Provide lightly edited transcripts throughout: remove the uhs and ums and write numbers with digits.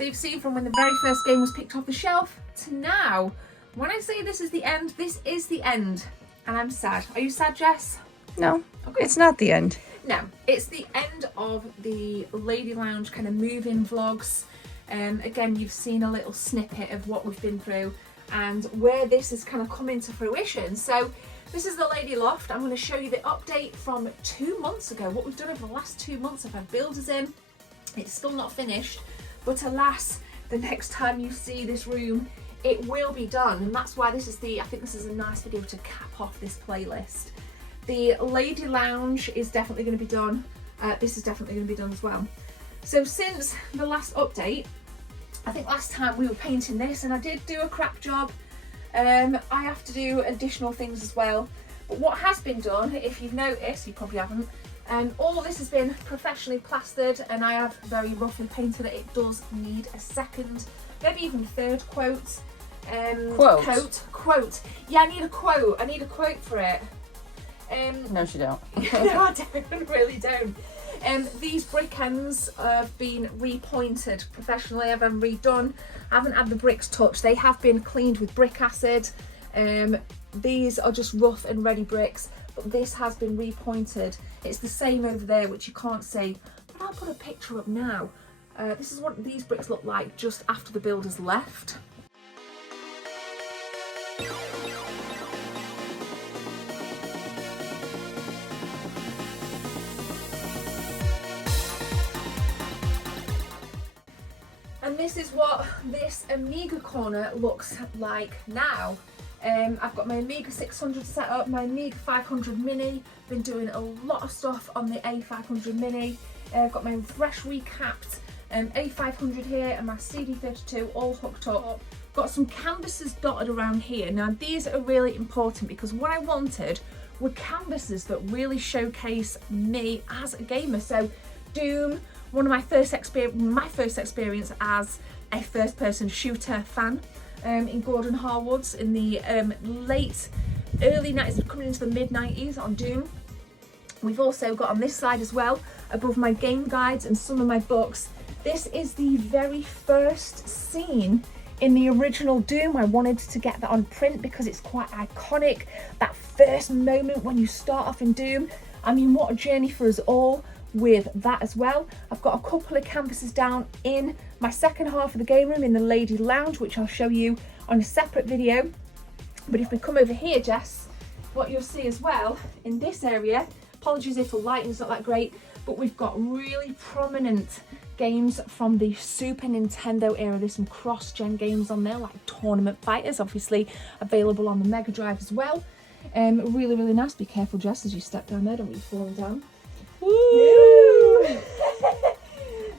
So you've seen from when the very first game was picked off the shelf to now. When I say this is the end, this is the end. And I'm sad. Are you sad, Jess? No, Okay. it's not the end. No, it's the end of the Lady Lounge kind of move-in vlogs. Again, you've seen a little snippet of what we've been through and where this is kind of coming to fruition. So this is the Lady Loft. I'm going to show you the update from 2 months ago, what we've done over the last 2 months. I've had builders in. It's still not finished, but alas, the next time you see this room, it will be done. And that's why this is I think this is a nice video to cap off this playlist. The Lady Lounge is definitely going to be done. This is definitely going to be done as well. So since the last update, I think last time we were painting this and I did do a crap job. I have to do additional things as well. But what has been done, if you've noticed, you probably haven't, all of this has been professionally plastered, and I have very roughly painted it. It does need a second, maybe even third quote. Quote. Yeah, I need a quote. I need a quote for it. No, you don't. No, I don't. Really don't. These brick ends have been repointed professionally. I've been redone. I haven't had the bricks touched. They have been cleaned with brick acid. These are just rough and ready bricks, but this has been repointed. It's the same over there, which you can't see, but I'll put a picture up now. This is what these bricks look like just after the builders left. And this is what this Amiga corner looks like now. I've got my Amiga 600 set up, my Amiga 500 Mini, been doing a lot of stuff on the A500 Mini. I've got my fresh recapped A500 here and my CD32 all hooked up. Got some canvases dotted around here. Now these are really important because what I wanted were canvases that really showcase me as a gamer. So Doom, one of my first experience as a first-person shooter fan in Gordon Harwood's in the early 90s, coming into the mid-90s on Doom. We've also got on this side as well, above my game guides and some of my books, this is the very first scene in the original Doom. I wanted to get that on print because it's quite iconic, that first moment when you start off in Doom. I mean, what a journey for us all with that as well. I've got a couple of canvases down in my second half of the game room in the Lady Lounge, which I'll show you on a separate video. But if we come over here, Jess, what you'll see as well in this area, apologies if the lighting's not that great, but we've got really prominent games from the Super Nintendo era. There's some cross-gen games on there, like Tournament Fighters, obviously available on the Mega Drive as well. Really, really nice. Be careful, Jess, as you step down there, don't want you falling down. Woo!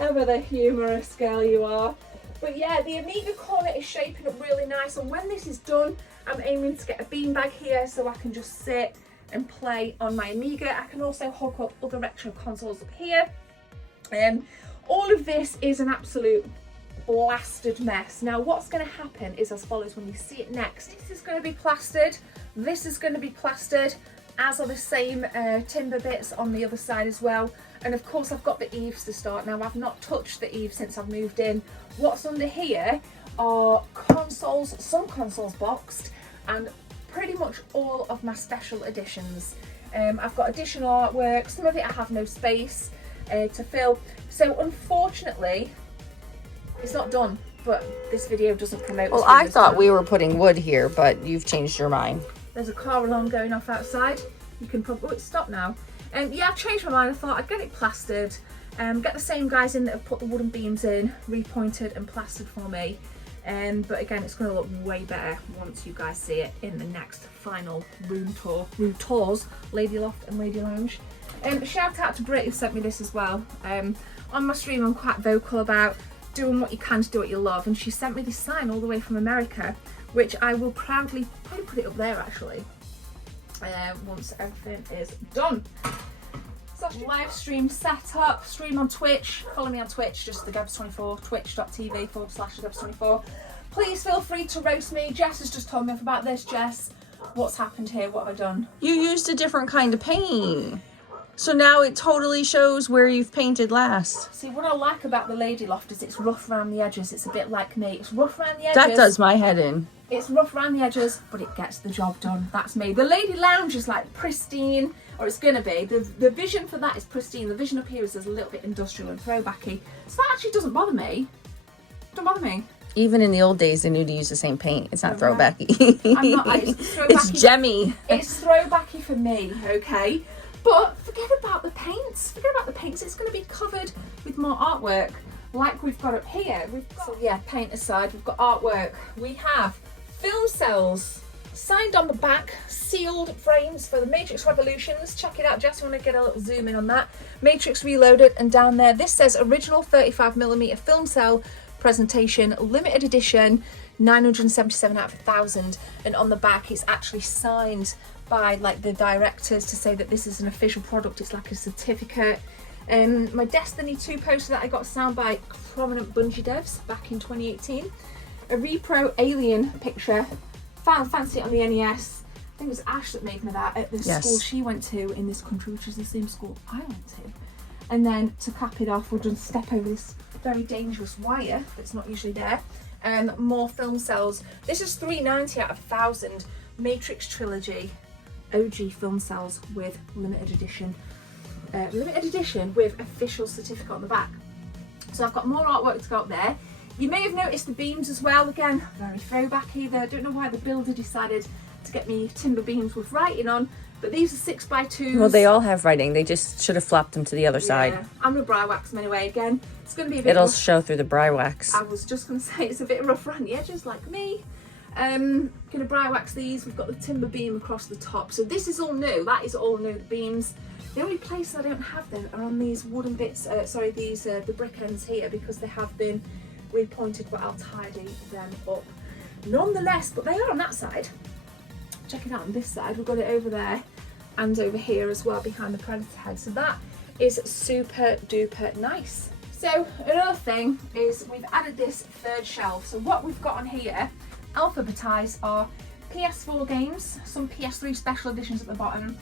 Ever the humorous girl you are. But yeah, the Amiga corner is shaping up really nice, and when this is done, I'm aiming to get a beanbag here so I can just sit and play on my Amiga. I can also hook up other retro consoles up here. All of this is an absolute blasted mess. Now what's going to happen is as follows when you see it next. This is going to be plastered, this is going to be plastered, as are the same timber bits on the other side as well. And of course I've got the eaves to start. Now I've not touched the eaves since I've moved in. What's under here are consoles, some consoles boxed, and pretty much all of my special editions. I've got additional artwork, some of it I have no space to fill. So unfortunately, it's not done, but this video doesn't promote. Well, I thought we were putting wood here, but you've changed your mind. There's a car alarm going off outside. You can probably, oh, it's stopped now. Yeah, I've changed my mind. I thought I'd get it plastered, get the same guys in that have put the wooden beams in, repointed and plastered for me. But again, it's going to look way better once you guys see it in the next final room tours, Lady Loft and Lady Lounge. Shout out to Brit who sent me this as well. On my stream I'm quite vocal about doing what you can to do what you love, and she sent me this sign all the way from America, which I will proudly probably put it up there actually once everything is done. So live stream setup, stream on Twitch, follow me on Twitch, just the Debs24, twitch.tv/Debs24. Please feel free to roast me. Jess has just told me off about this. Jess, what's happened here? What have I done? You used a different kind of paint. So now it totally shows where you've painted last. See, what I like about the Lady Loft is it's rough around the edges. It's a bit like me. It's rough around the edges. That does my head in. It's rough around the edges, but it gets the job done. That's me. The Lady Lounge is like pristine, or it's going to be. The vision for that is pristine. The vision up here is a little bit industrial and throwbacky. So that actually doesn't bother me. Don't bother me. Even in the old days, they knew to use the same paint. It's not throwbacky. I'm not. It's throwbacky. It's gemmy. It's throwbacky for me, okay? But forget about the paints. Forget about the paints. It's going to be covered with more artwork, like we've got up here. So yeah, paint aside, we've got artwork. We have film cells signed on the back, sealed frames for the Matrix Revolutions. Check it out, Jess. You want to get a little zoom in on that? Matrix Reloaded, and down there, this says original 35mm film cell presentation, limited edition, 977 out of 1,000. And on the back, it's actually signed by like the directors to say that this is an official product. It's like a certificate. My Destiny 2 poster that I got signed by prominent Bungie devs back in 2018. A repro Alien picture. Fancy it on the NES. I think it was Ash that made me that at the school she went to in this country, which is the same school I went to. And then to cap it off, we'll just step over this very dangerous wire that's not usually there. More film cells. This is 390 out of 1,000. Matrix Trilogy OG film cells with limited edition with official certificate on the back. So I've got more artwork to go up there. You may have noticed the beams as well. Again, very throwbacky there. I don't know why the builder decided to get me timber beams with writing on, but these are 6x2s. Well, they all have writing. They just should have flopped them to the other side. I'm gonna bri wax them anyway. Again, it's gonna be a bit It'll rough. show through the bri wax. I was just gonna say it's a bit rough around the edges like me. Gonna bri wax these. We've got the timber beam across the top. So this is all new. That is all new, the beams. The only place I don't have them are on these wooden bits, the brick ends here, because they have been repointed, but I'll tidy them up nonetheless. But they are on that side. Check it out on this side. We've got it over there and over here as well behind the Predator head. So that is super duper nice. So another thing is we've added this third shelf. So what we've got on here, alphabetized, are PS4 games, some PS3 special editions at the bottom,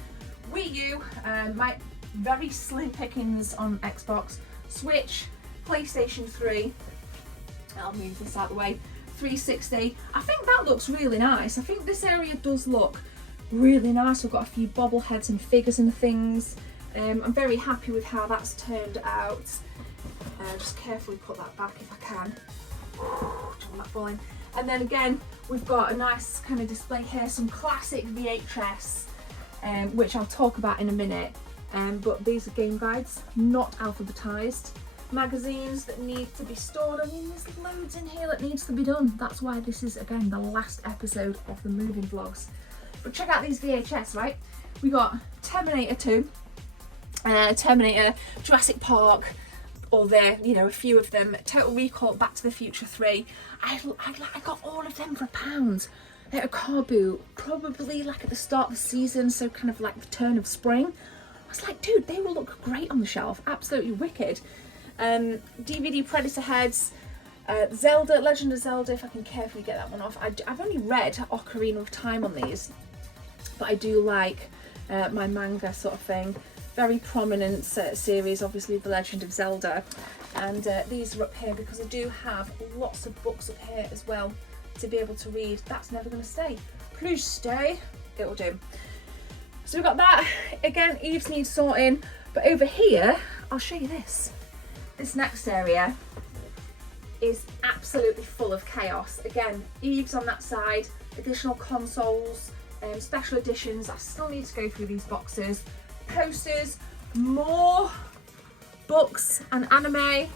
WiiU, my very slim pickings on Xbox, Switch, PlayStation 3, I'll move this out of the way, 360. I think that looks really nice. I think this area does look really nice. We've got a few bobbleheads and figures and things. I'm very happy with how that's turned out. Just carefully put that back if I can. Don't want that falling. And then again, we've got a nice kind of display here, some classic VHS, which I'll talk about in a minute. But these are game guides, not alphabetized. Magazines that need to be stored. I mean, there's loads in here that needs to be done. That's why this is, again, the last episode of the moving vlogs. But check out these VHS, right? We got Terminator 2, Terminator, Jurassic Park, or there, you know, a few of them. Total Recall, Back to the Future 3. I got all of them for £1 at a car boot, probably like at the start of the season, so kind of like the turn of spring. I was like, dude, they will look great on the shelf. Absolutely wicked. DVD Predator heads, Zelda, Legend of Zelda, if I can carefully get that one off. I've only read Ocarina of Time on these, but I do like my manga sort of thing. Very prominent series, obviously, The Legend of Zelda. And these are up here because I do have lots of books up here as well to be able to read. That's never going to stay. Please stay. It'll do. So we've got that. Again, eaves need sorting. But over here, I'll show you this. This next area is absolutely full of chaos. Again, eaves on that side, additional consoles, special editions. I still need to go through these boxes. Posters, more books and anime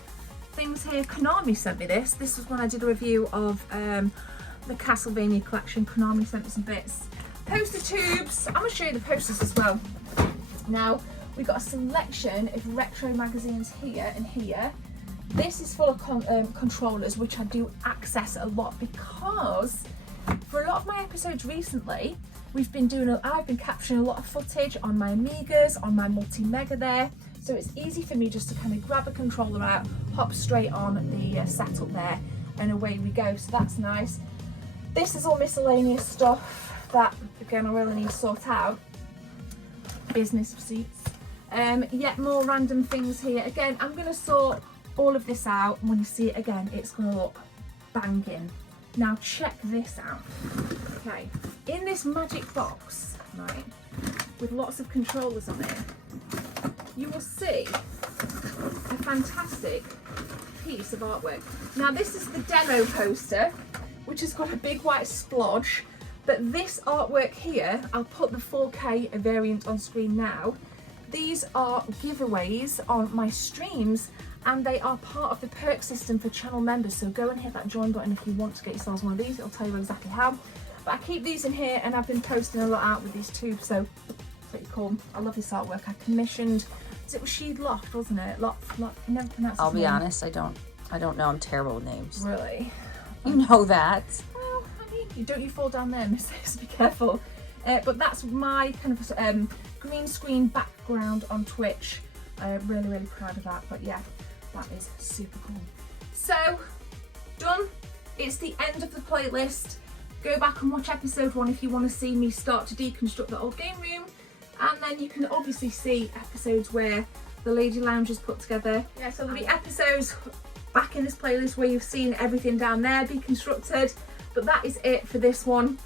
things here. Konami sent me this. This was when I did a review of the Castlevania collection. Konami sent me some bits. Poster tubes. I'm going to show you the posters as well. Now, we've got a selection of retro magazines here and here. This is full of controllers, which I do access a lot because for a lot of my episodes recently, I've been capturing a lot of footage on my Amigas, on my Multi-Mega there. So it's easy for me just to kind of grab a controller out, hop straight on the setup there, and away we go. So that's nice. This is all miscellaneous stuff that, again, I really need to sort out. Business receipts. Yet more random things here. Again, I'm going to sort all of this out, and when you see it again, it's going to look banging. Now check this out. Okay, in this magic box, right, with lots of controllers on it, you will see a fantastic piece of artwork. Now this is the demo poster, which has got a big white splodge, but this artwork here, I'll put the 4K variant on screen now. These are giveaways on my streams, and they are part of the perk system for channel members, so go and hit that join button if you want to get yourselves one of these. It'll tell you exactly how. But I keep these in here, and I've been posting a lot out with these too, so pretty cool. I love this artwork. I commissioned, it was Lady Loft, wasn't it? Loft, never pronounced I'll his be name. honest, I don't know. I'm terrible with names. Really? You know that. Well, honey, don't you fall down there, missus, be careful. But that's my kind of green screen background on Twitch. Really, really proud of that, but yeah, that is super cool. So, done. It's the end of the playlist. Go back and watch episode 1 if you want to see me start to deconstruct the old game room. And then you can obviously see episodes where the Lady Lounge is put together. Yeah, so there'll be episodes back in this playlist where you've seen everything down there be constructed. But that is it for this one.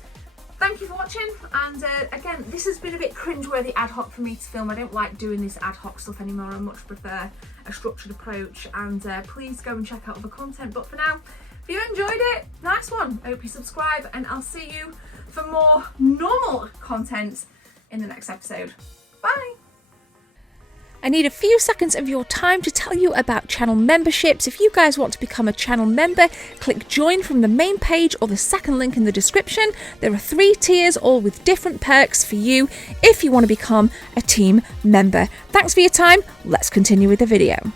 Thank you for watching, and again, this has been a bit cringeworthy ad hoc for me to film. I don't like doing this ad hoc stuff anymore. I much prefer a structured approach, and please go and check out other content. But for now, if you enjoyed it, nice one. I hope you subscribe, and I'll see you for more normal content in the next episode. Bye! I need a few seconds of your time to tell you about channel memberships. If you guys want to become a channel member, click join from the main page or the second link in the description. There are 3 tiers, all with different perks for you if you want to become a team member. Thanks for your time. Let's continue with the video.